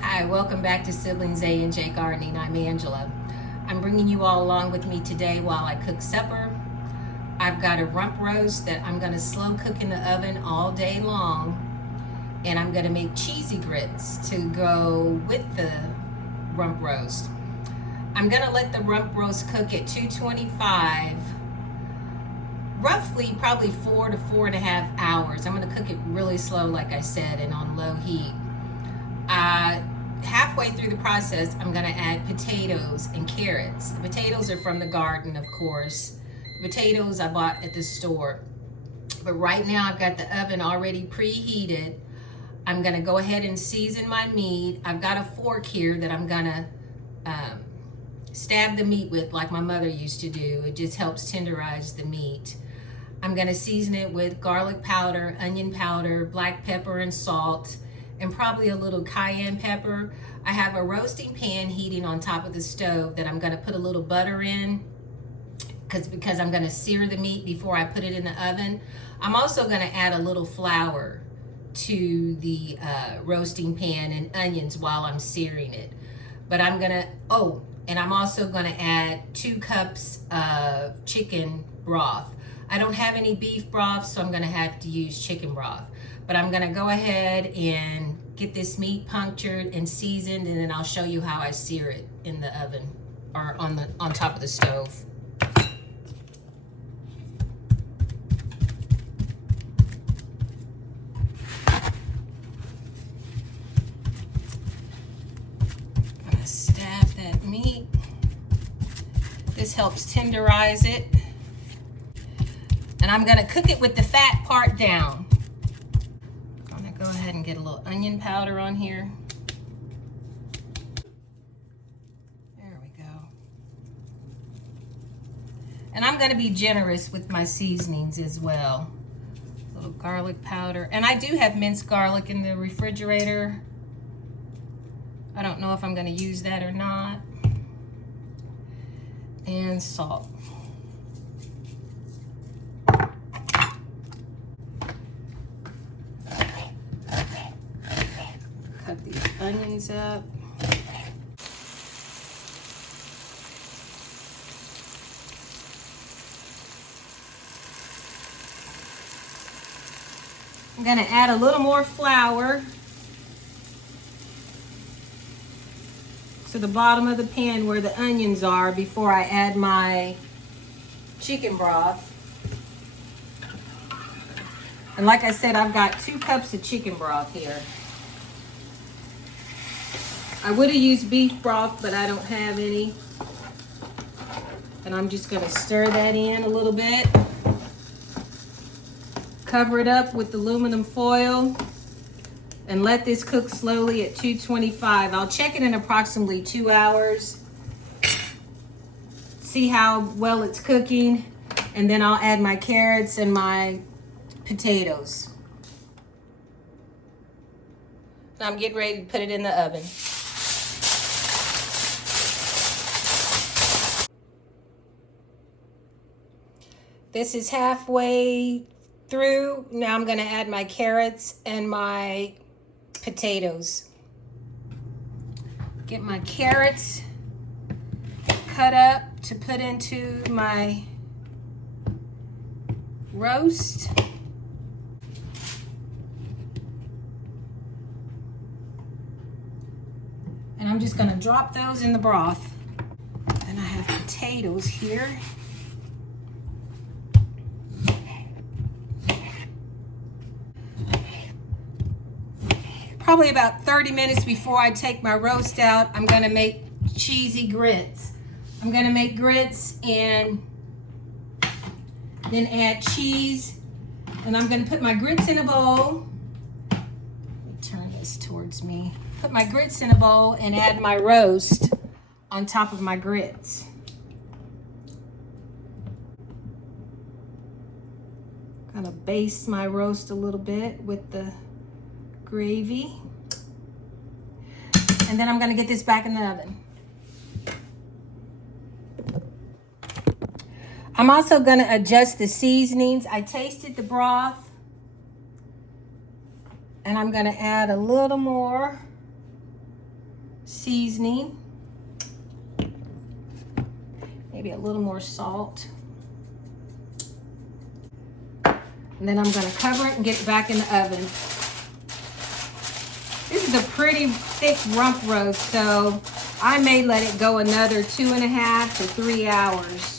Hi, welcome back to Siblings A and J Gardening. I'm Angela. I'm bringing you all along with me today while I cook supper. I've got a rump roast that I'm going to slow cook in the oven all day long, and I'm going to make cheesy grits to go with the rump roast. I'm going to let the rump roast cook at 225, roughly probably 4 to 4.5 hours. I'm going to cook it really slow, like I said, and on low heat. Halfway through the process, I'm going to add potatoes and carrots. The potatoes are from the garden, of course. The potatoes I bought at the store. But right now I've got the oven already preheated. I'm going to go ahead and season my meat. I've got a fork here that I'm going to stab the meat with, like my mother used to do. It just helps tenderize the meat. I'm going to season it with garlic powder, onion powder, black pepper and salt, and probably a little cayenne pepper. I have a roasting pan heating on top of the stove that I'm going to put a little butter in because I'm going to sear the meat before I put it in the oven. I'm also going to add a little flour to the roasting pan and onions while I'm searing it. But I'm going to, and I'm also going to add 2 cups of chicken broth. I don't have any beef broth, so I'm going to have to use chicken broth. But I'm going to go ahead and get this meat punctured and seasoned, and then I'll show you how I sear it in the oven or on top of the stove. I'm going to stab that meat. This helps tenderize it. And I'm going to cook it with the fat part down. Go ahead and get a little onion powder on here. There we go. And I'm going to be generous with my seasonings as well. A little garlic powder. And I do have minced garlic in the refrigerator. I don't know if I'm going to use that or not. And salt. Cut these onions up. I'm going to add a little more flour to the bottom of the pan where the onions are before I add my chicken broth. And like I said, I've got 2 cups of chicken broth here. I would have used beef broth, but I don't have any. And I'm just going to stir that in a little bit. Cover it up with aluminum foil and let this cook slowly at 225. I'll check it in approximately 2 hours. See how well it's cooking. And then I'll add my carrots and my potatoes. Now I'm getting ready to put it in the oven. This is halfway through. Now I'm going to add my carrots and my potatoes. Get my carrots cut up to put into my roast. And I'm just going to drop those in the broth. And I have potatoes here. Probably about 30 minutes before I take my roast out, I'm going to make cheesy grits. I'm going to make grits and then add cheese. And I'm going to put my grits in a bowl. Let me turn this towards me. Put my grits in a bowl and add my roast on top of my grits. Kind of baste my roast a little bit with the gravy. And then I'm going to get this back in the oven. I'm also going to adjust the seasonings. I tasted the broth and I'm going to add a little more seasoning. Maybe a little more salt. And then I'm gonna cover it and get it back in the oven. This is a pretty thick rump roast, so I may let it go another 2.5 to 3 hours.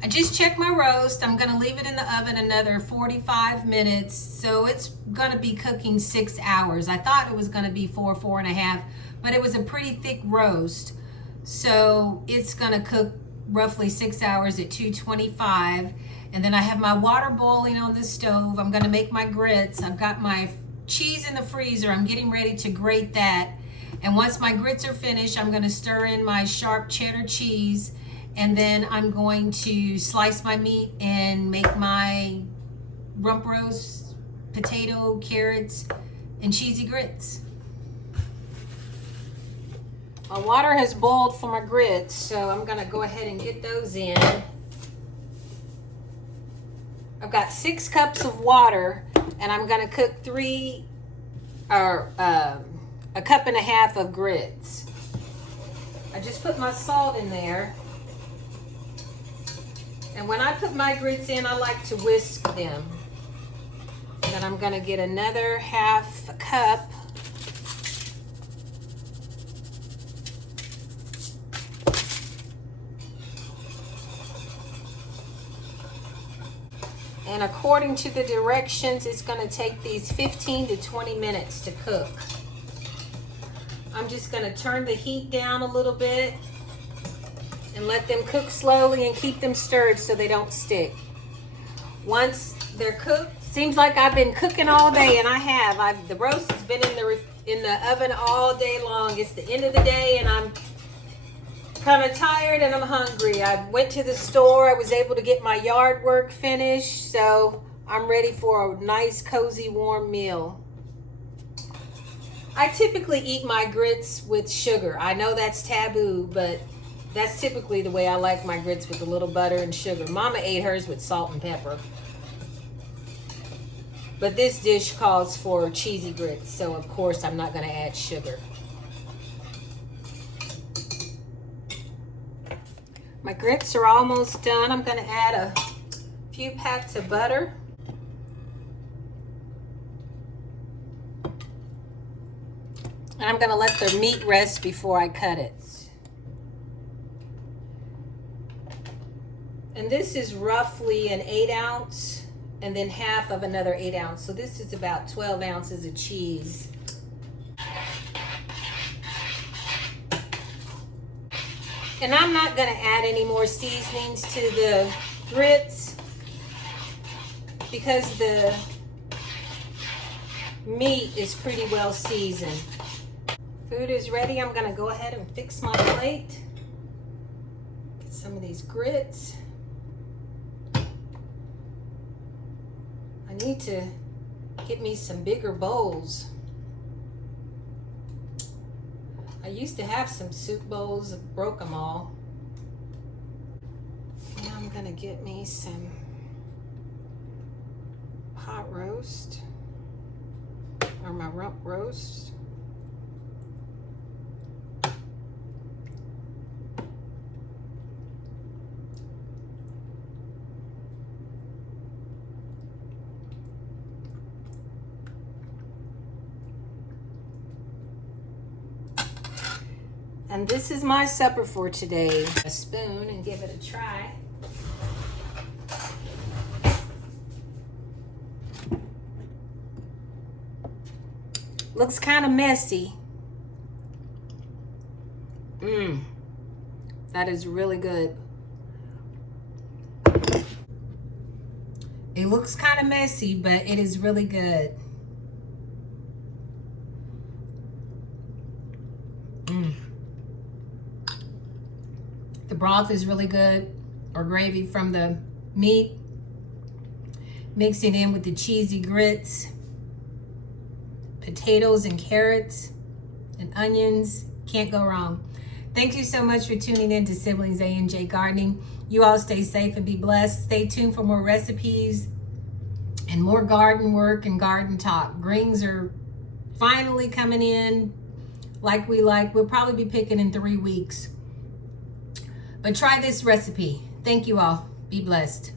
I just checked my roast. I'm gonna leave it in the oven another 45 minutes. So it's gonna be cooking 6 hours. I thought it was gonna be 4.5, but it was a pretty thick roast. So it's gonna cook roughly 6 hours at 225. And then I have my water boiling on the stove. I'm gonna make my grits. I've got my cheese in the freezer. I'm getting ready to grate that. And once my grits are finished, I'm gonna stir in my sharp cheddar cheese. And then I'm going to slice my meat and make my rump roast, potato, carrots, and cheesy grits. My water has boiled for my grits, so I'm gonna go ahead and get those in. I've got 6 cups of water, and I'm gonna cook a cup and a half of grits. I just put my salt in there. And when I put my grits in, I like to whisk them. And then I'm gonna get another half a cup. And according to the directions, it's gonna take these 15 to 20 minutes to cook. I'm just gonna turn the heat down a little bit and let them cook slowly and keep them stirred so they don't stick. Once they're cooked, seems like I've been cooking all day, and I have. The roast has been in the oven all day long. It's the end of the day, and I'm kind of tired and I'm hungry. I went to the store. I was able to get my yard work finished, so I'm ready for a nice, cozy, warm meal. I typically eat my grits with sugar. I know that's taboo, but that's typically the way I like my grits, with a little butter and sugar. Mama ate hers with salt and pepper. But this dish calls for cheesy grits, so of course I'm not gonna add sugar. My grits are almost done. I'm gonna add a few pats of butter. And I'm gonna let the meat rest before I cut it. And this is roughly an 8 ounce and then half of another 8 ounce. So this is about 12 ounces of cheese. And I'm not gonna add any more seasonings to the grits because the meat is pretty well seasoned. Food is ready. I'm gonna go ahead and fix my plate. Get some of these grits. I need to get me some bigger bowls. I used to have some soup bowls, broke them all. Now I'm gonna get me some pot roast, or my rump roast. And this is my supper for today. A spoon and give it a try. Looks kind of messy. That is really good. It looks kind of messy, but it is really good. The broth is really good, or gravy from the meat. Mixing in with the cheesy grits, potatoes and carrots and onions. Can't go wrong. Thank you so much for tuning in to Siblings A&J Gardening. You all stay safe and be blessed. Stay tuned for more recipes and more garden work and garden talk. Greens are finally coming in like we like. We'll probably be picking in 3 weeks. But try this recipe. Thank you all. Be blessed.